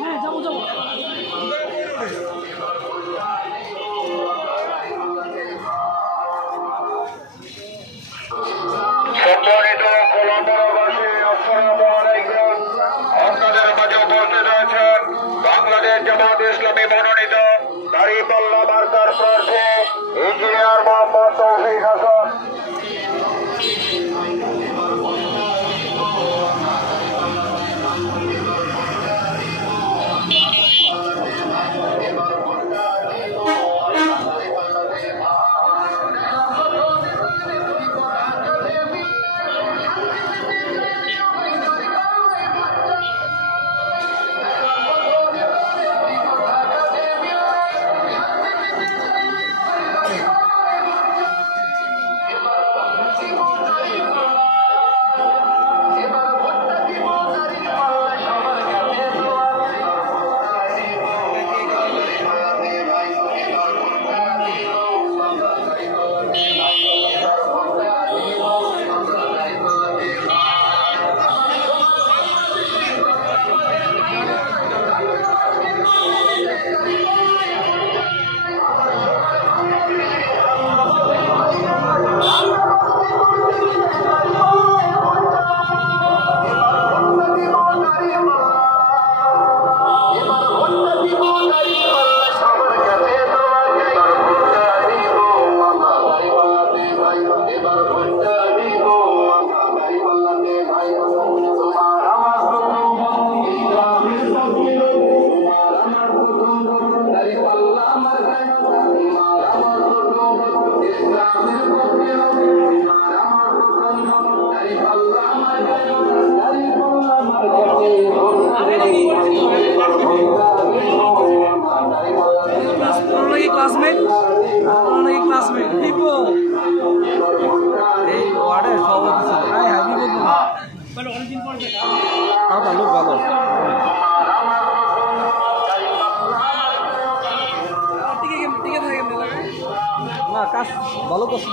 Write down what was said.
হ্যাঁ যাবো যাবো। সম্মানিত কলামবাসী, আসসালামু আলাইকুম। আপনাদের মাঝে উপস্থিত রয়েছেন বাংলাদেশ জামাত ইসলামী মনোনীত দাঁড়িপাল্লা মার্কার প্রার্থী ইঞ্জিনিয়ার মোহাম্মদ তৌফিক হাসান। ক্লাসমেট দিব এই ওয়ার্ডের সভাপতি ছিল। হাই হাবি বলবো মানে অনেকদিন পর দেখা। ভালো ভালো না কাজ ভালো করছি।